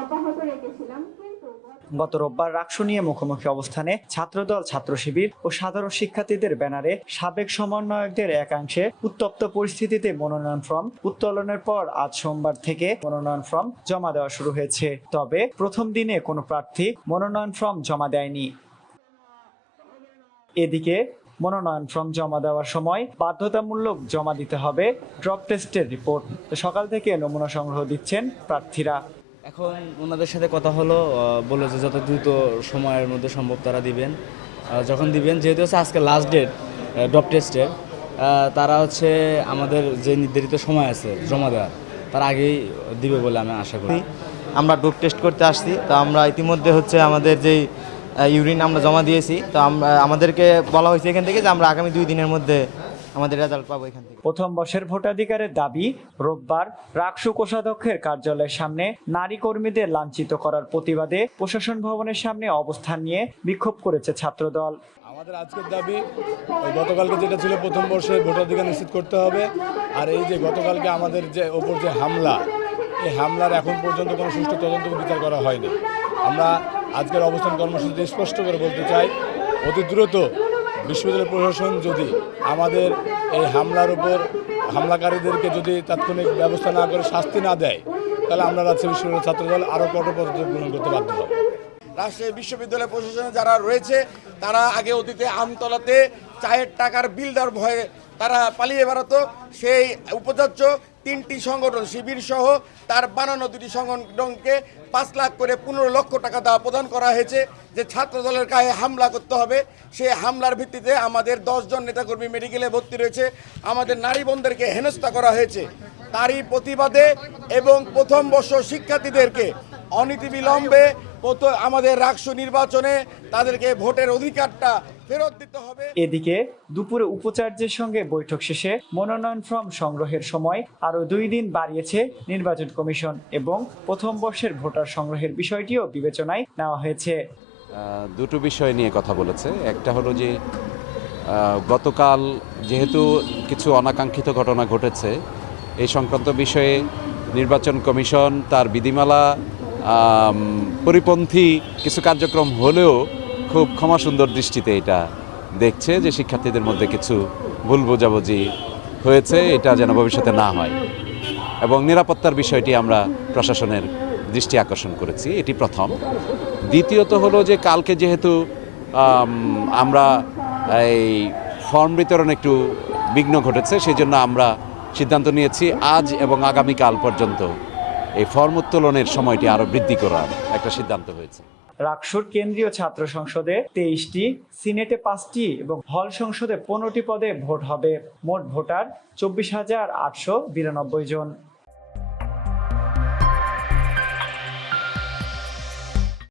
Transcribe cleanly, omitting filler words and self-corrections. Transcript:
অব্যাহত রেখেছিলাম। গত রোববার রাকসু নিয়ে মুখোমুখি অবস্থানে ছাত্রদল, ছাত্র শিবির ও সাধারণ শিক্ষার্থীদের ব্যানারে সাবেক সমন্বয়কদের একাংশে উত্তপ্ত পরিস্থিতিতে মনোনয়ন ফর্ম উত্তোলনের পর আজ সোমবার থেকে মনোনয়ন ফর্ম জমা দেওয়া শুরু হয়েছে। তবে প্রথম দিনে কোনো প্রার্থী মনোনয়ন ফর্ম জমা দেয়নি। এদিকে মনোনয়ন ফর্ম জমা দেওয়ার সময় বাধ্যতামূলক জমা দিতে হবে ড্রপ টেস্টের রিপোর্ট। সকাল থেকে নমুনা সংগ্রহ দিচ্ছেন প্রার্থীরা। এখন ওনাদের সাথে কথা হলো, বললো যে যত দ্রুত সময়ের মধ্যে সম্ভব তারা দিবেন। যখন দিবেন, যেহেতু হচ্ছে আজকে লাস্ট ডেট ড্রপ টেস্টের, তারা হচ্ছে আমাদের যে নির্ধারিত সময় আছে জমা দেওয়ার, তার আগেই দিবে বলে আমি আশা করি। আমরা ডোপ টেস্ট করতে আসছি, তো আমরা ইতিমধ্যে হচ্ছে আমাদের যেই ইউরিন আমরা জমা দিয়েছি, তো আমাদেরকে বলা হয়েছে এখান থেকে যে আমরা আগামী 2 দিনের মধ্যে আমাদের রেজাল্ট পাবো এখান থেকে। প্রথম বর্ষের ভোটাধিকারের দাবি রোববার রাকসু কোষাধ্যক্ষের কার্যালয়ের সামনে নারী কর্মীদের লাঞ্ছিত করার প্রতিবাদে প্রশাসন ভবনের সামনে অবস্থান নিয়ে বিক্ষোভ করেছে ছাত্রদল। আমাদের আজকের দাবি ওই গতকালকে যেটা ছিল প্রথম বর্ষের ভোটাধিকার নিশ্চিত করতে হবে। আর এই যে গতকালকে আমাদের যে ওপর যে হামলা, এই হামলার এখন পর্যন্ত কোনো সুষ্ঠু তদন্ত বিচার করা হয়নি। আমরা আজকের অবস্থান কর্মসূচিতে স্পষ্ট করে বলতে চাই, অতি দ্রুত বিশ্ববিদ্যালয় প্রশাসন যদি আমাদের এই হামলার উপর হামলাকারীদেরকে যদি তাৎক্ষণিক ব্যবস্থা না করে শাস্তি না দেয়, তাহলে আমরা রাজশাহী বিশ্ববিদ্যালয় ছাত্রদল আরও কঠোর পদক্ষেপ গ্রহণ করতে বাধ্য হব। রাজশাহী বিশ্ববিদ্যালয় প্রশাসনে যারা রয়েছে, তারা আগে অতীতে আমতলাতে চায়ের টাকার বিল দেওয়ার ভয়ে তারা পালিয়ে বেড়াতো। সেই উপাচার্য 3টি সংগঠন শিবির সহ তার বানানো 2টি সংগঠনকে 5 লাখ করে 15 লক্ষ টাকা দেওয়া প্রদান করা হয়েছে যে ছাত্রদলের গায়ে হামলা করতে হবে। সেই হামলার ভিত্তিতে আমাদের 10 জন নেতাকর্মী মেডিকেলে ভর্তি রয়েছে, আমাদের নারী বোনদেরকে হেনস্থা করা হয়েছে। তারই প্রতিবাদে এবং প্রথম বর্ষ শিক্ষার্থীদেরকে অনতিবিলম্বে আমাদের রাকসু নির্বাচনে তাদেরকে ভোটের অধিকারটা ফেরত দিতে হবে। এদিকে দুপুরে উপাচার্যের সঙ্গে বৈঠক শেষে মনোনয়ন ফর্ম সংগ্রহের সময় আরও 2 দিন বাড়িয়েছে নির্বাচন কমিশন এবং প্রথম বর্ষের ভোটার সংগ্রহের বিষয়টিও বিবেচনায় নেওয়া হয়েছে। দুটো বিষয় নিয়ে কথা বলেছে। একটা হলো যে গতকাল যেহেতু কিছু অনাকাঙ্ক্ষিত ঘটনা ঘটেছে, এই সংক্রান্ত বিষয়ে নির্বাচন কমিশন তার বিধিমালা পরিপন্থী কিছু কার্যক্রম হলেও খুব ক্ষমাসুন্দর দৃষ্টিতে এটা দেখছে যে শিক্ষার্থীদের মধ্যে কিছু ভুল বোঝাবুঝি হয়েছে, এটা যেন ভবিষ্যতে না হয়, এবং নিরাপত্তার বিষয়টি আমরা প্রশাসনের দৃষ্টি আকর্ষণ করেছি, এটি প্রথম। দ্বিতীয়ত হলো যে কালকে যেহেতু আমরা এই ফর্ম বিতরণ একটু বিঘ্ন ঘটেছে, সেই জন্য আমরা সিদ্ধান্ত নিয়েছি আজ এবং আগামীকাল পর্যন্ত এই ফর্ম উত্তোলনের সময়টি আরও বৃদ্ধি করার একটা সিদ্ধান্ত হয়েছে। রাকসুর কেন্দ্রীয় ছাত্র সংসদে 23টি, সিনেটে 5টি এবং হল সংসদে 15টি পদে ভোট হবে। মোট ভোটার 24,892 জন।